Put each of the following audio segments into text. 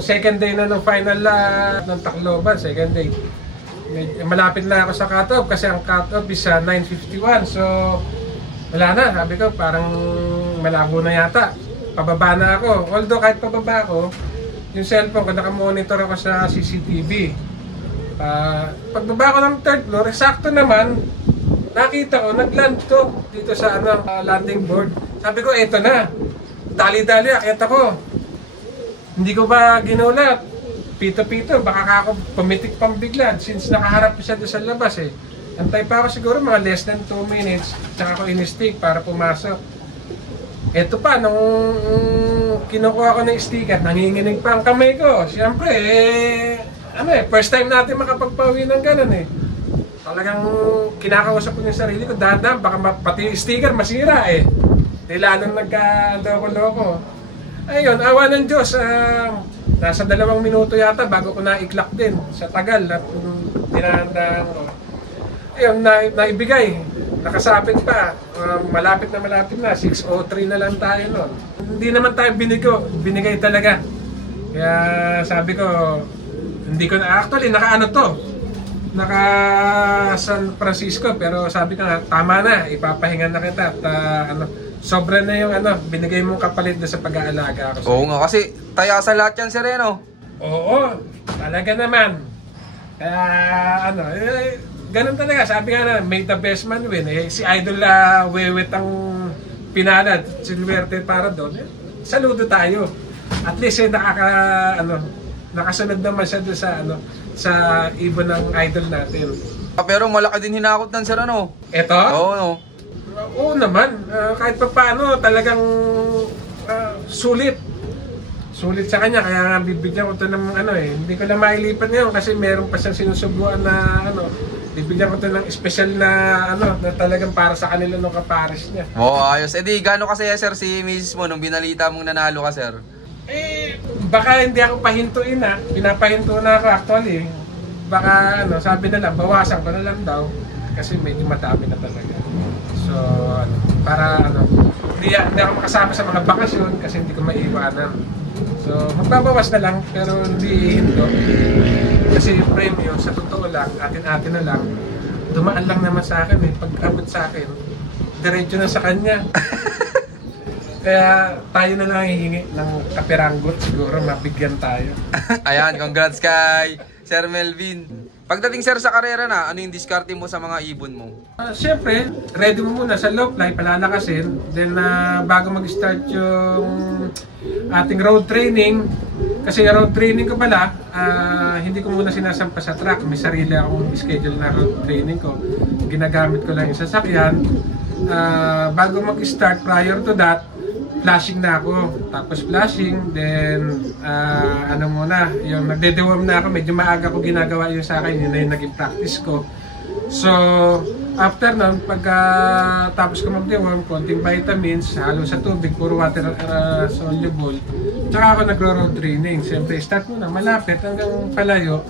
second day na ng final ng Tacloban, second day. Malapit na ako sa cut-off kasi ang cut-off is 9:51. So, wala na. Sabi ko, parang malabo na yata. Pababa na ako. Although kahit pababa ako, yung cellphone ko, nakamonitor ako sa CCTV. Pagbaba ko ng third floor, sakto naman, nakita ko, nag-land to dito sa landing board. Sabi ko, eto na. Dali-dali, akit ako. Hindi ko ba ginulat? Pito-pito, baka ako pumitik pang bigla since nakaharap siya doon sa labas eh. Antay pa ako siguro mga less than 2 minutes, tsaka ako in-stick para pumasok. Eto pa, nung kinukuha ko ng sticker, nanginginig pa ang kamay ko. Siyempre, first time natin makapagpauwi ng ganun eh. Talagang kinakausap ko yung sarili ko, dahan-dahan, baka pati yung sticker masira eh. Di lalong nagka-loko-loko. Ayun, awa ng Diyos, nasa 2 minuto yata bago ko na-iklak din sa tagal at tinahandaan ko. Ayun, naibigay. Nakasapit pa. Malapit na. 6:03 na lang tayo noon. Hindi naman tayo binigay talaga. Kaya sabi ko, hindi ko na, actually, naka San Francisco, pero sabi ko nga, tama na, ipapahinga na kita at sobra na yung binigay mong kapalit na sa pag-aalaga ko. Oo nga, kasi taya sa lahat yan, Sereno. Oo, talaga naman. Kaya ganun talaga, sabi nga na, may the best man win. Si Idol Wewet ang pinalad, Silverte para doon. Saludo tayo. At least nakasunod naman siya doon sa ibon ng idol natin. Pero malaki din hinakot ng Sereno. Eto? Oo, no. Oo naman, kahit pa paano talagang sulit sa kanya, kaya nga bibigyan ko ito ng hindi ko lang mailipan ngayon kasi meron pa siyang sinusubuan na bibigyan ko ito ng special na na talagang para sa kanila nung kapares niya. Oo, ayos. Di gaano kasaya, sir, si misis mo nung binalita mong nanalo ka, sir? Baka hindi ako pahintuin pinapahinto na ako actually. Baka sabi na lang, bawasan ko na lang daw kasi medyo madami na talaga. So, para hindi ako makasama sa mga bakasyon kasi hindi ko maiwanan. So, magbabawas na lang pero hindi hihinto. Kasi yung premium, sa totoo lang, atin-atin na lang, dumaan lang naman sa akin Pag abot sa akin, diretso na sa kanya. Kaya tayo na lang hihingi ng kapiranggot, siguro mabigyan tayo. Ayan, congrats kay Sir Melvin. Pagdating, sir, sa karera na, ano yung diskarte mo sa mga ibon mo? Siyempre, ready mo muna sa low fly, palalakasin. Then bago mag-start yung ating road training, kasi road training ko pala, hindi ko muna sinasampa sa track. May sarili akong schedule na road training ko. Ginagamit ko lang yung sasakyan. Bago mag-start, prior to that, flashing na ako. Tapos flashing, then muna, yung nagde-deworm na ako, medyo maaga ko ginagawa yung sa akin, yun na yung naging practice ko. So, after nun, tapos ko mag-deworm, konting vitamins, halo sa tubig, puro water soluble. Tsaka ako nagro-road training. Siyempre, start muna, malapit hanggang palayo.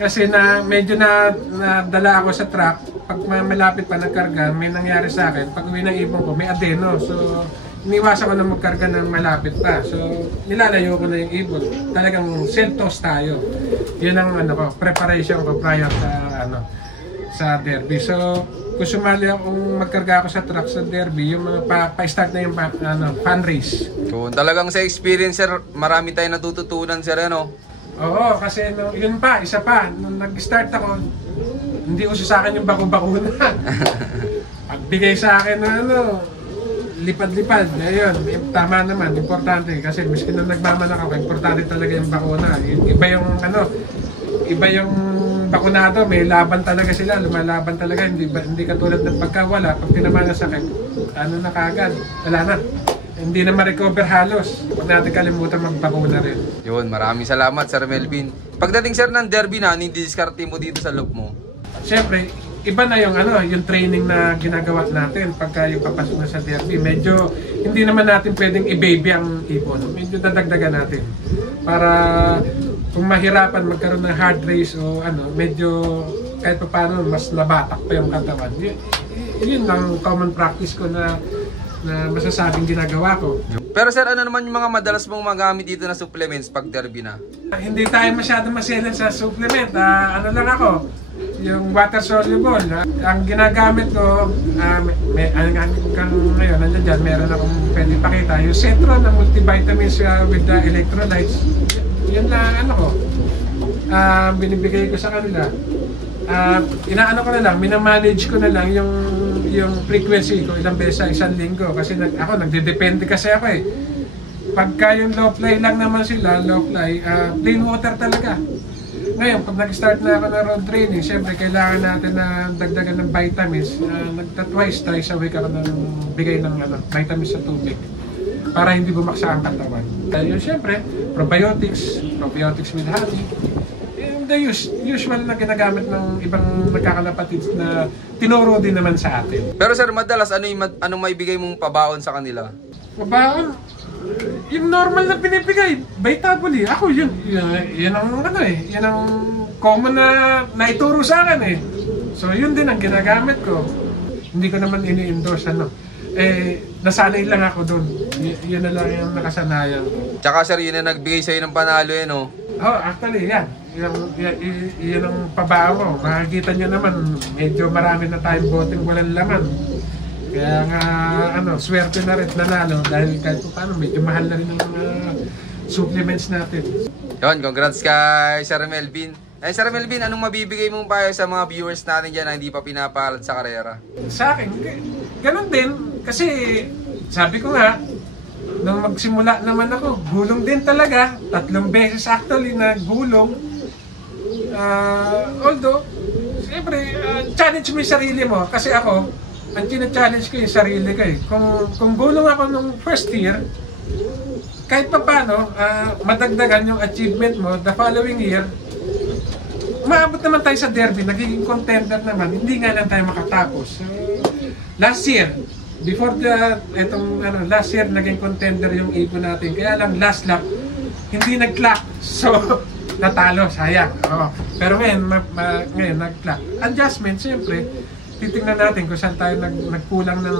Kasi medyo nadala ako sa track, pag malapit pa nagkarga, may nangyari sa akin, pag uwi ng ibon ko, may adeno. So, iniwasan ko na magkarga ng malapit pa. So, nilalayo ko na yung ibon. Talagang self-toss tayo. Yun ang preparation ko prior sa derby. So, kung sumali akong magkarga ako sa truck sa derby, yung mga pa-start na yung fan race. So, talagang sa experience, sir, marami tayong natututunan, sir, Oo, kasi yun pa, isa pa. Nung nag-start ako, hindi uso sa akin yung bako-bakuna. Pagbigay sa akin lipad-lipad. Ayun, tama naman, importante kasi miski nung nagmamanak ako, importante talaga yung bakuna. Iba yung bakunado, may laban talaga sila, lumalaban talaga, hindi katulad ng pagkawala, pag tinamaan na sakit, na kagad, wala na. Hindi na ma-recover halos. Huwag natin kalimutan magbakuna rin. Yun, maraming salamat, Sir Melvin. Pagdating, sir, ng derby na, ano yung didiskarte mo dito sa loop mo? Siyempre, iba na yung training na ginagawa natin pagka yung papasok na sa derby. Medyo hindi naman natin pwedeng i-baby ang ibon. Medyo dadagdagan natin. Para kung mahirapan magkaroon ng hard race o medyo kahit pa paano mas nabatak pa yung katawan. Yun ang common practice ko na na masasabing ginagawa ko. Pero sir, ano naman yung mga madalas mong magamit dito na supplements pag derby na? Hindi tayo masyado maselan sa supplement. Ano lang ako, yung water soluble. Ang ginagamit ko, ngayon, nandiyan dyan, meron akong pwede pakita. Yung Centro na multivitamins with the electrolytes. Yun na ano ko, binibigay ko sa kanila. Inaano ko na lang, minamanage ko na lang yung frequency ko ilang beses sa isang linggo. Kasi ako, nagdedepende kasi ako eh. Pagka yung low fly lang naman sila, low fly, plain water talaga. Ngayon, pag nag-start na ako ng road training, syempre kailangan natin na dagdagan ng vitamins. Twice a week ako bigay ng vitamins sa tubig para hindi bumaksa ang katawan. Yun syempre, probiotics with honey. The usual na ginagamit ng ibang nagkakalapatid na tinuro din naman sa atin. Pero sir, madalas anong maibigay mong pabaon sa kanila? Pabaon? Yung normal na binibigay, Vitably. Ako yun ang yun ang common na naituro sa akin eh. So yun din ang ginagamit ko. Hindi ko naman ini-endorse nasanay lang ako doon. Yun na lang yung nakasanayan ko. Tsaka sir, yun na nagbigay sa'yo ng panalo no? Oh, actually, yan. Yan ang pabaon ko. Makikita nyo naman, medyo marami na tayong boteng walang laman. Kaya nga, swerte na rin nanalo dahil kahit paano, medyo mahal na rin ang supplements natin. Yun, congrats kay Sir Melvin. Sir Melvin, anong mabibigay mong payo sa mga viewers natin dyan na hindi pa pinapalad sa karera? Sa akin, ganun din. Kasi, sabi ko nga, nung magsimula naman ako, gulong din talaga. 3 beses actually na gulong. Although, siyempre, challenge mo yung sarili mo. Kasi ako, ang challenge ko yung sarili ko eh. Kung gulong ako nung first year, kahit pa paano, madagdagan yung achievement mo the following year, umaabot naman tayo sa derby, nagiging contender naman, hindi nga lang tayo makatapos. Last year, last year naging contender yung ibon natin. Kaya lang last lap, hindi nag-clock. So, natalo, sayang. Pero ngayon nag-clock. Adjustment, siyempre, titingnan natin kung saan tayo nagkulang ng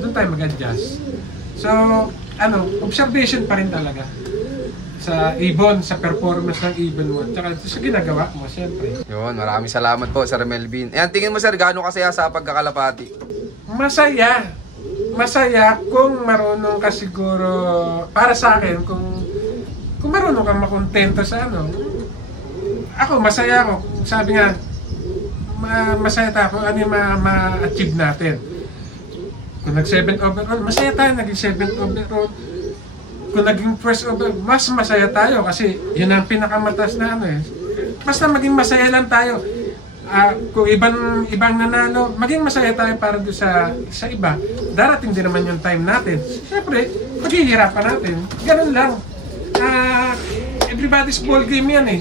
doon tayo mag-adjust. So, observation pa rin talaga sa ibon, sa performance ng ibon mo, tsaka sa ginagawa mo, siyempre. Yun, maraming salamat po, Sir Melvin. Tingin mo sir, gaano kasaya sa pagkakalapati? Masaya. Masaya kung marunong ka siguro, para sa akin, kung marunong kang makontento sa ako, masaya ako. Sabi nga, masaya tayo kung ano yung ma-achieve natin. Kung nag-7 overall, masaya tayo naging 7 overall. Kung naging first overall, mas masaya tayo kasi yun ang pinakamataas na Basta maging masaya lang tayo. Kung ibang nanalo, maging masaya tayo para doon sa iba. Darating din naman yung time natin. Siyempre, maghihirapan natin. Ganun lang. Everybody's ball game yan eh.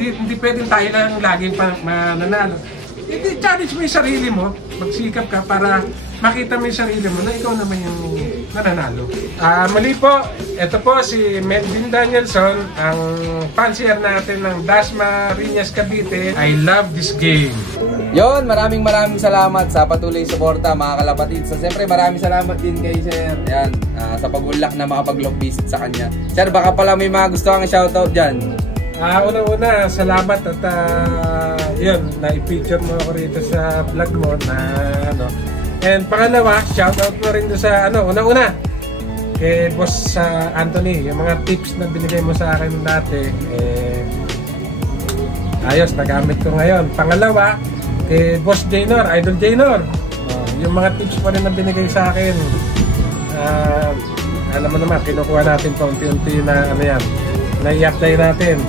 Hindi pwedeng tayo lang laging mananalo. Challenge mo yung sarili mo, magsikap ka para makita mo yung sarili mo na ikaw naman yung nananalo. Muli po, ito po si Melvin Danielson, ang fancier natin ng Dasmariñas Cavite. I love this game. Yon, maraming salamat sa patuloy suporta mga kalapatid. So siyempre maraming salamat din kay Sir sa pag-ulak na makapag-long visit sa kanya. Sir, baka pala may mga gusto kang shoutout dyan. Una-una, salamat at yun, na-feature mo ako rito sa vlog mo na And pangalawa, shoutout mo rin doon sa una-una kay Boss Anthony, yung mga tips na binigay mo sa akin dati, ayos, nagamit ko ngayon. Pangalawa, kay Boss Jaynor, Idol Jaynor, yung mga tips pa rin na binigay sa akin, alam mo naman, kinukuha natin pa unti-unti na na i-apply natin.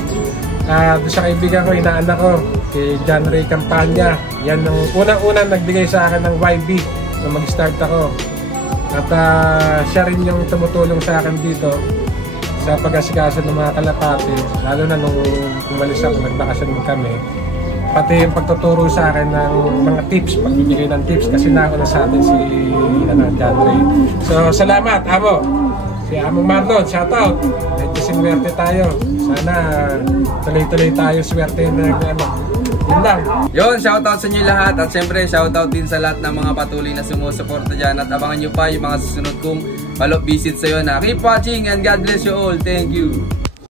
Doon sa kaibigan ko, inaanak ko, kay John Ray Campanya, yan ang unang-unang nagbigay sa akin ng YB na mag-start ako. At siya rin yung tumutulong sa akin dito sa pag-asikaso ng mga kalapati, lalo na nung umalis ako, nagbakasyon kami. Pati yung pagtuturo sa akin ng mga tips, pagbibigay ng tips, kasi nauna sa atin si John Ray. So, salamat, Amo. Si Among Marlon, shoutout. Medyo sinwerte tayo. Sana tuloy-tuloy tayo swerte na Yun lang. Yun, shoutout sa inyo lahat at syempre shoutout din sa lahat ng mga patuloy na sumusuporta dyan at abangan nyo pa yung mga susunod kong follow-up visit sa iyo na keep watching and God bless you all. Thank you.